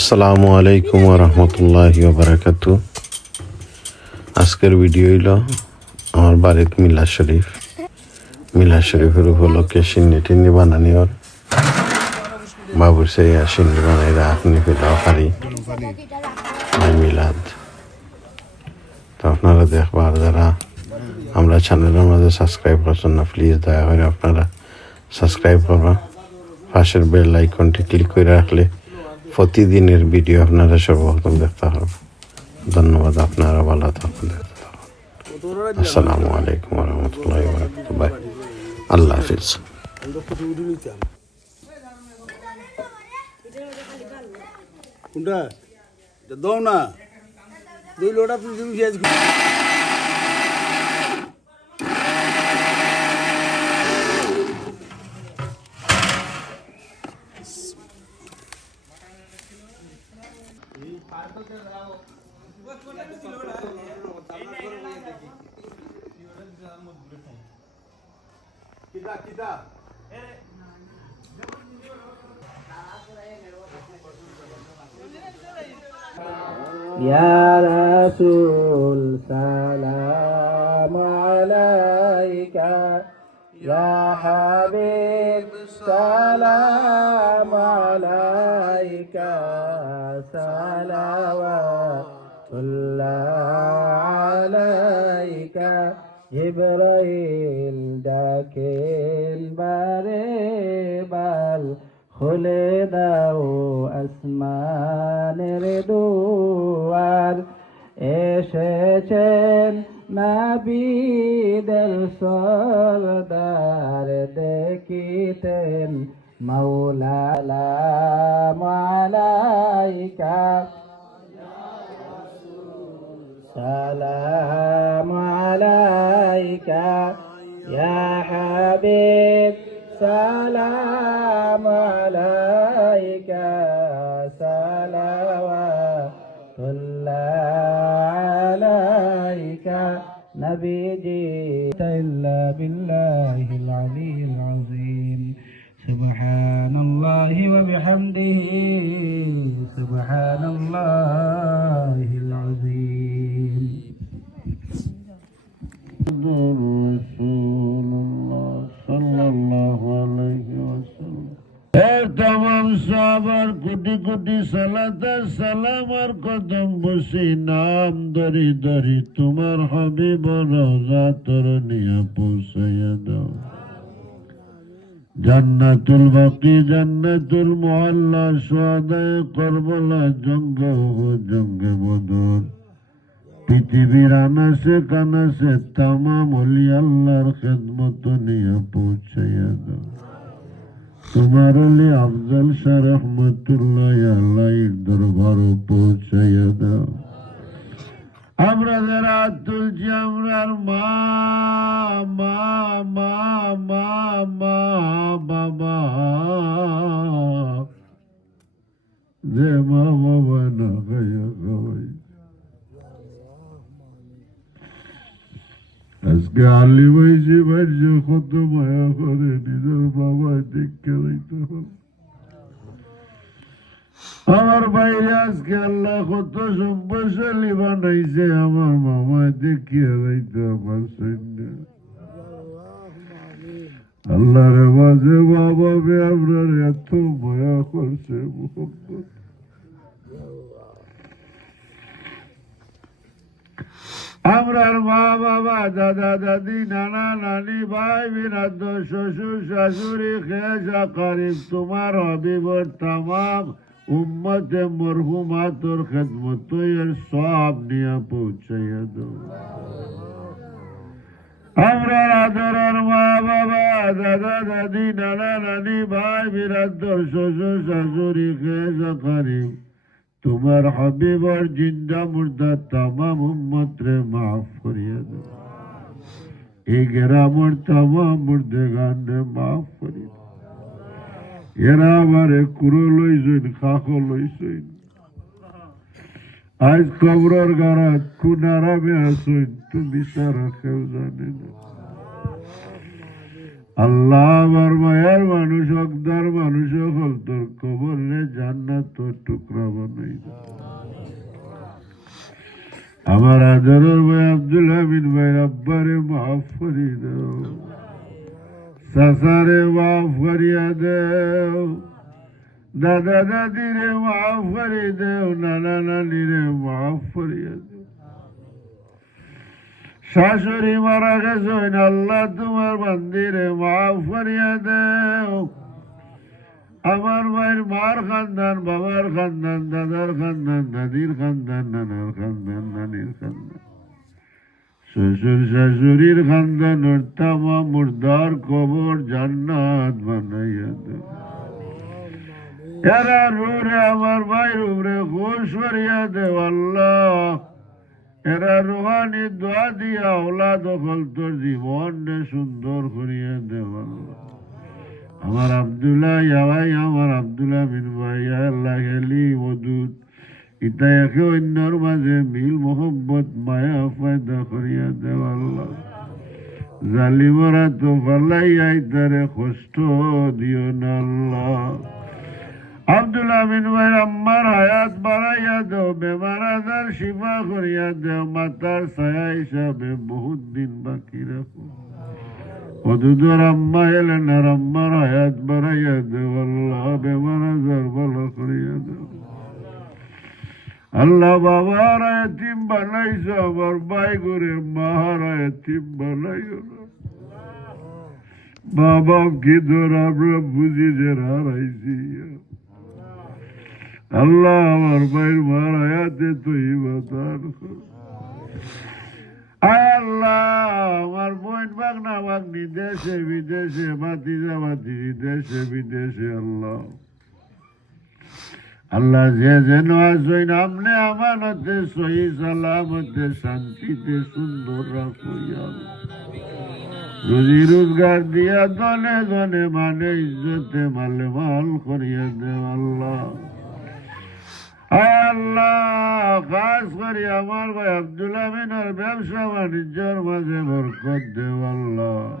আসসালামু আলাইকুম রহমতুল্লাহ বারাকাত আজকের ভিডিও হইল আমার বাড়িতে মিলা শরীফ। মিলা শরীফের উপলক্ষে সিন্নি টিন্নি বানানি ওর। বাবুর সেই সিন্নি বানাই আপনি পেলাও মাই মিলাদ। তো আপনারা দেখবার যারা আমরা চ্যানেলের মাঝে সাবস্ক্রাইব করছেন না প্লিজ দয়া করে আপনারা সাবস্ক্রাইব করবা। পাশের বেল আইকনটি ক্লিক করে রাখলে প্রতিদিনের ভিডিও আপনারা সর্বপ্রথম দেখতে হবে। ধন্যবাদ, আপনারা ভালো থাকুন, দেখতে থাকুন। আসসালামু আলাইকুম রহমতুল্লাহ বাই আল্লাহ হাফিজ। এটা দাও না। দুই লোটা তুই يا رسول سلام عليك. يا حبيب سلام عليك. صلوات الله عليك. جبريل داخل باري بال নাবিদের সরদার দেখিতেন মৌলালামালাইকা সালাম আলাইকা ইয়া হাবিব সালাম আলাইকা সালাওয়াতুল্লাহ نبيجي إلا بالله العلي العظيم سبحان الله وبحمده سبحان الله العظيم الرسول সবার কোটি কোটি সালাতে সালাম আর কদম বসে নাম ধরি ধরি তোমার হবে বড় পৌঁছাইয়া দাও। জান্নাতুল বাকি, জান্নাতুল মোহাল্লা সোয়াদায় করবলা জঙ্গ জঙ্গে বদর পৃথিবীর আনাসে কানাসে তামাম অলি আল্লাহর খেদমত নিয়ে পৌঁছাইয়া দাও। তোমার আলী আফজল শাহ রহমতুল্লাহ আল্লাহর দরবার পৌঁছাইয়া দাও। আমরা যারা তুলছি আমরার মা মা মা মা মা বাবা যে মা বাবা না খাইয়া খাওয়াই। আজকে আলি ভাইজি ভাইজি কত মায়া করে নিজের বাবা দেখতে যাইতে হবে। আমার বাইরে আজকে আল্লাহ কত সম্পদশালী বানাইছে, আমার মামা দেখিয়ে যাইতে আমার সৈন্য। আল্লাহ আল্লাহর মাঝে বাবা বে, আপনার এত মায়া করছে, মোহাম্মদ। আমরার মা বাবা দাদা দাদি নানা নানি ভাই বিরাদ্দ শ্বশুর, শাশুড়ি, খেজা কারিব তোমার হবিবর তামাম উম্মতে মরহুমা তোর খেদমত, এর সব নিয়ে পৌঁছাইয়া দাও। আমরা আদরের মা বাবা দাদা দাদি নানা নানি ভাই বিরাদ্দ শ্বশুর, শাশুড়ি, খেজা কারিব তোমার হাবিবর জিন্দা মুর্দা তামাম উম্মত রে মাফ করিয়া দাও। এই গ্রামের তামাম মুর্দে গান রে মাফ করি এরা আমারে কুরো লইছেন খাকো লইছেন। আজ কবরের গারাত কোন আরামে আসইন তুমি সারা কেউ জানে না। আল্লাহ আমার মায়ার মানুষ অকদার মানুষ হল তোর কবর জান্নাত তোর টুকরা বানাই আমার আদরের ভাই আব্দুল হামিদ ভাই আব্বারে মাফ করি দাও। সাসারে মাফ করিয়া দেও। দাদা দাদিরে মাফ করি দেও। নানা নানিরে মাফ করিয়া দেও। শাশুড়ি মারা গেছেন আল্লাহ তোমার মন্দিরে মাফ করিয়া দেও আমার মায়ের মার খানদান বাবার খানদান দাদার খানদান দাদির খানদান নানার খানদান নানির খানদান শ্বশুর শাশুড়ির খানদান তামা মুর্দার কবর জান্নাত বানাইয়া দেও এরা রুরে আমার মায়ের উপরে খুশ করিয়া দেও আল্লাহ এরা রুহানি দোয়া দিয়া ওলা দখল তোর জীবন সুন্দর করিয়া আল্লাহ আমার আব্দুল্লাহ ইয়াবাই আমার আব্দুল্লাহ বিন ভাই, আল্লাহ গেলি মদুদ ইতা একে অন্যর মাঝে মিল, মোহব্বত, মায়া, ফায়দা করিয়া দেও আল্লাহ। জালিমরা তো ফালাইয়াই তারে কষ্ট দিও না আল্লাহ। আব্দুল্লাহ বিন ভাই আম্মার হায়াত বাড়াইয়া দেও, বেমার আজার শিফা করিয়া দেও, মাতার ছায়া হিসাবে বহুত দিন বাকি রাখো। হদুদুর আম্মা এলেন আর আম্মার হায়াত বাড়াইয়া দেও, আল্লাহ বেমার আজার ভালো করিয়া দেও। আল্লাহ বাবার এতিম বানাইছো, আমার ভাই করে মাহার এতিম বানাইও না। বাবা কি ধর আমরা বুঝি যে হারাইছি। আল্লাহ আমার ভাইয়ের মার আয়াতে তো ইবাদান কর আয় আল্লাহ, আমার বোন বাগনা, দেশে বিদেশে বাতিজা বাতি দেশে বিদেশে আল্লাহ। আল্লাহ যে যেন আসইন আমনে আমানতে সহি সালামতে, শান্তিতে, সুন্দর রাখো আল্লাহ। রুজি রোজগার দিয়া দলে দলে মানে ইজ্জতে মালে মাল করিয়া দেও আল্লাহ, খাস করে আমার ব্যবসা মাঝে আল্লাহ।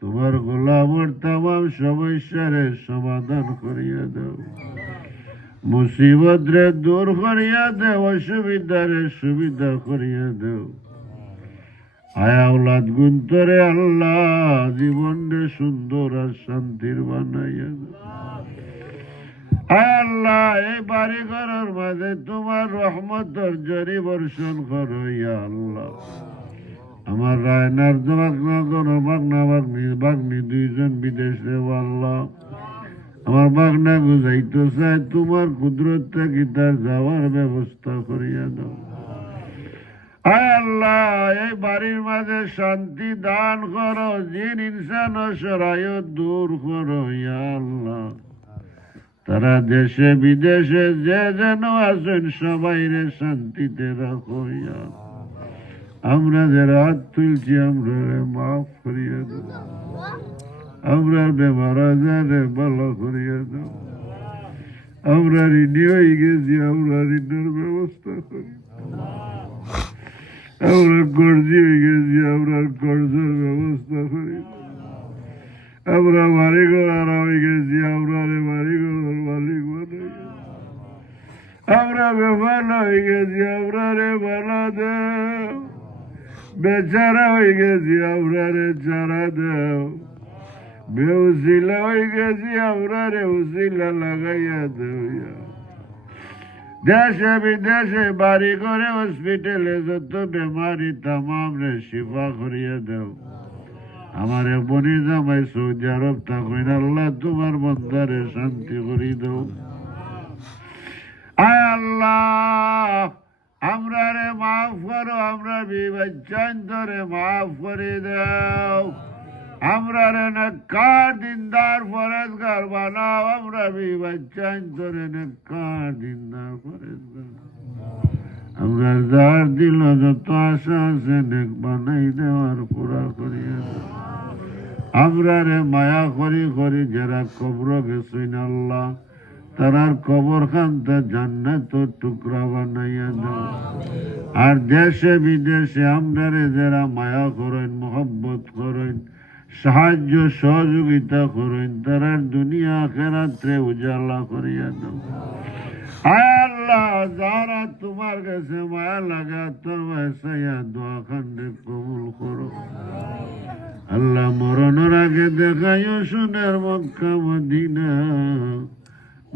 তোমার গোলামর তামাম সমস্যারে সমাধান করিয়া দেও। মুসিবত দূর করিয়া দেও সুবিধা করিয়া দেও। আয়া গুন্তরে আল্লাহ, জীবন সুন্দর আর শান্তির বানাইয়া দেও। আয় আল্লাহ, এই বাড়ি ঘরের মাঝে তোমার রহমতর জরি বর্ষণ করো আল্লাহ। আমার রায়নার বাগনা করো বাগনা বাগনি বাগনি দুইজন বিদেশে আল্লাহ। আমার বাগনা গুজাইতো চাই তোমার কুদরত থাকি তার যাওয়ার ব্যবস্থা করিয়া দাও। আল্লাহ, এই বাড়ির মাঝে শান্তি দান করো, জিন, ইনসান সরায় দূর করো আল্লাহ। তারা দেশে বিদেশে যে যেন আছেন সবাই রে শান্তিতে রাখো আমরা যে রাত তুলছি, আমরা মাফ করিয়া দেব আমরা বেমার আজারে ভালো করিয়া দেব আমরা ঋণী হয়ে গেছি, আমরা ঋণের ব্যবস্থা করি। আমরা কর্জি হয়ে গেছি, আমরা কর্জের ব্যবস্থা করি। আমরা বাড়ি ঘর আর হয়ে গেছি, আমরা বাড়ি ঘরের মালিক বানাই আমরা বেমার হয়ে গেছি, আমরা রে বানা দেও বেচারা হয়ে গেছি, আমরা রে চারা দেও বেউসিলা হয়ে গেছি, আমরা রে উসিলা লাগাইয়া দেও দেশে বিদেশে বাড়ি করে হসপিটালে যত বেমারি, তামাম রে শিফা করিয়া দেও। আমার বনি জামাই সৌদি আরব থাকুন আল্লাহ তোমার বন্দারে শান্তি করি দাও। আয় আল্লাহ, আমরা রে মাফ করো, আমরা বিবাচান ধরে মাফ করে দাও। আমরা রে নেকার দিনদার ফরেজগার বানাও, আমরা বিবাচান ধরে নেকার দিনদার ফরেজগার আমরা যার দিল যত আশা আছে, নেক বানাই দেওয়ার পুরা করিয়া দাও। আমরা রে মায়া করি করি যারা কবর গেছেন আল্লাহ। তারার কবর খানটা জান্নাত টুকরা বানাইয়া দাও। আর দেশে বিদেশে আমরা রে যারা মায়া করেন, মোহব্বত করেন, সাহায্য সহযোগিতা করেন, তারার দুনিয়া খেরাত্রে উজালা করিয়া দাও। আল্লাহ যারা তোমার কাছে মায়া লাগা তোর ভাইসাইয়া দোয়া খান্ডে কবুল করো। আল্লাহ মরণের আগে দেখাইও সুনের মক্কা মদিনা।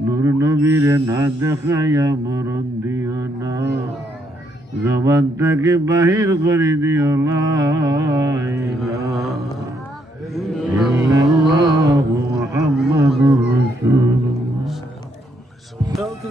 নূর নবীরে না দেখাইয়া মরণ দিও না। জবান থেকে বাহির করে দিও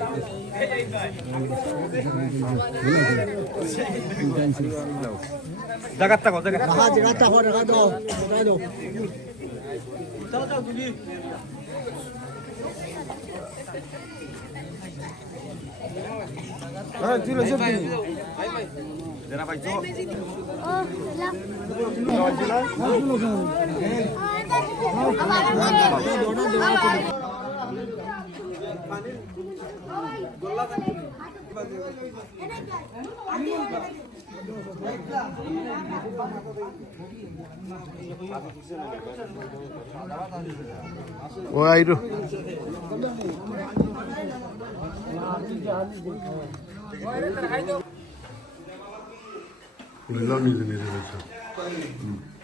Yere soruyor ki cevap. Oh, la. ও আইরো। ফুলিলাম নিজে নিজে হয়েছে আস্তে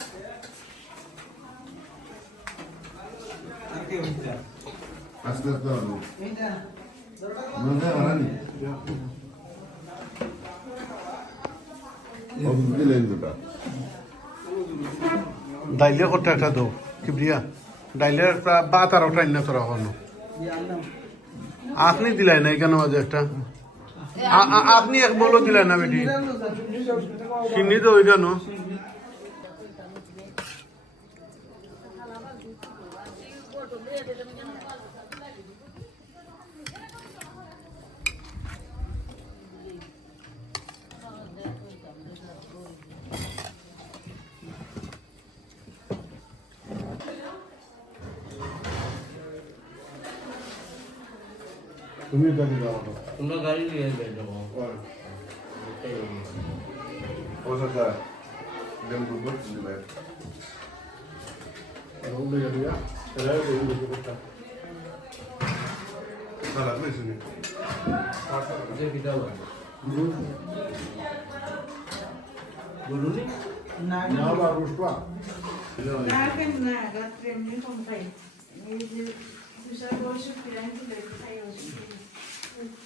মজা আনি ডাইলে একটা দাও কিবরিয়া ডাইলের প্রায় বা তেরোটা এনে তোরা আপনি দিলাই না কেন মাঝে একটা? আপনি এক বলো দিলাই না বেটি। চিনি তো ওই কেন? तुम्ही कधी जाणार तुला गाडी घ्यायला जायचं भाऊ. ते Oldu yarıya. Helal edeyim bir yumurta. तुझे पिता बरं. बोलू नाही? Ne Nerede? var Ruşva? Nerede? Nerede? Tremlin konuşayım. Güzel boşluk bilen bir sayı şey şey olsun. Mm-hmm.